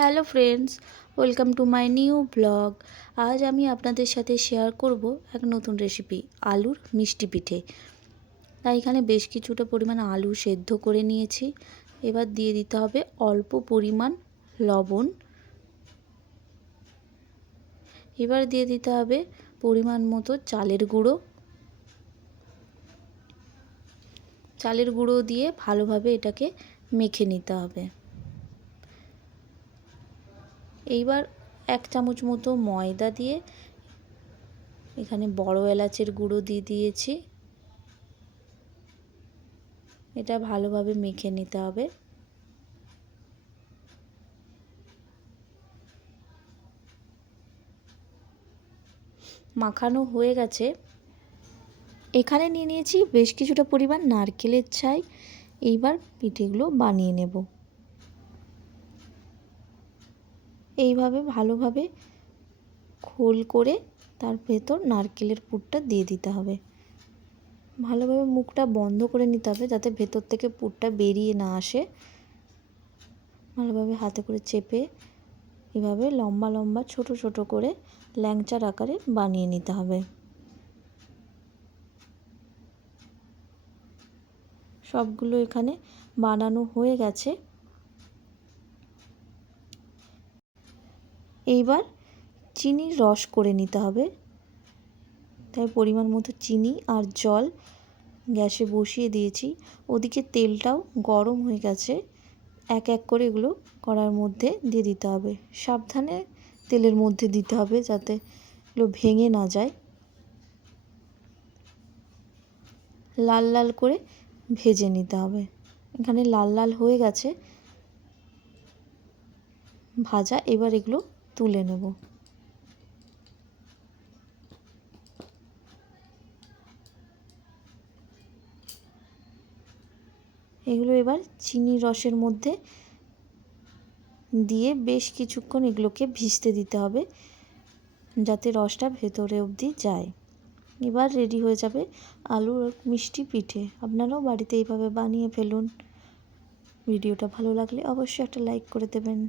Hello friends, welcome to my new blog. আজ আমি আপনাদের সাথে শেয়ার করব এক নতুন রেসিপি, আলুর মিষ্টি পিঠে। তাই এখানে বেশ কিছুটা পরিমাণ আলু সেদ্ধ করে নিয়েছি। এবার দিয়ে দিতে হবে অল্প পরিমাণ লবণ। এবার দিয়ে দিতে হবে পরিমাণ মতো চালের গুঁড়ো। চালের গুঁড়ো দিয়ে ভালোভাবে এটাকে মেখে নিতে হবে। এইবার 1 চামচ মতো ময়দা দিয়ে এখানে বড় এলাচের গুঁড়ো দিয়ে দিয়েছি। এটা ভালোভাবে মেখে নিতে হবে। মাখানো হয়ে গেছে। এখানে নিয়ে নিয়েছি বেশ কিছুটা পরিমাণ নারকেলের ছাই। এইবার পিঠেগুলো বানিয়ে নেব। এইভাবে ভালোভাবে খোল করে তার ভেতর নারকেলের পুরটা দিয়ে দিতে হবে। ভালোভাবে মুখটা বন্ধ করে নিতে হবে যাতে ভেতর থেকে পুরটা বেরিয়ে না আসে। ভালোভাবে হাতে করে চেপে এভাবে লম্বা লম্বা ছোট ছোট করে ল্যাংচার আকারে বানিয়ে নিতে হবে। সবগুলো এখানে বানানো হয়ে গেছে। এইবার চিনির রস করে নিতে হবে। তাই পরিমাণ মতো চিনি আর জল গ্যাসে বসিয়ে দিয়েছি। ওদিকে তেলটাও গরম হয়ে গেছে। এক এক করে এগুলো কড়ার মধ্যে দিয়ে দিতে হবে। সাবধানে তেলের মধ্যে দিতে হবে যাতে এগুলো ভেঙে না যায়। লাল লাল করে ভেজে নিতে হবে। এখানে লাল লাল হয়ে গেছে ভাজা। এবার এগুলো তুলে নেব। এগুলো এবার চিনির রসের মধ্যে দিয়ে বেশ কিছুক্ষণ এগুলোকে ভিজতে দিতে হবে যাতে রসটা ভেতরে অবধি যায়। এবার রেডি হয়ে যাবে আলুর মিষ্টি পিঠে। আপনারাও বাড়িতে এইভাবে বানিয়ে ফেলুন। ভিডিওটা ভালো লাগলে অবশ্যই একটা লাইক করে দেবেন।